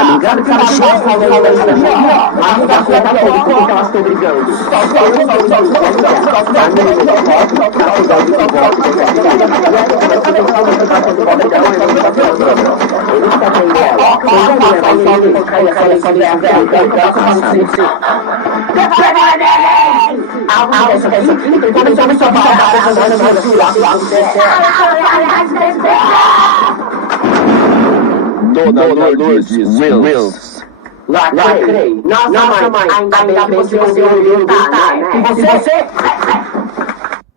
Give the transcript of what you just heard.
Amigável para chefe, amiga afeta todo, por que elas estão brigando? Donador de Wills. Lacrei. Nossa mãe, ainda bem que você ouviu gritar, né? E você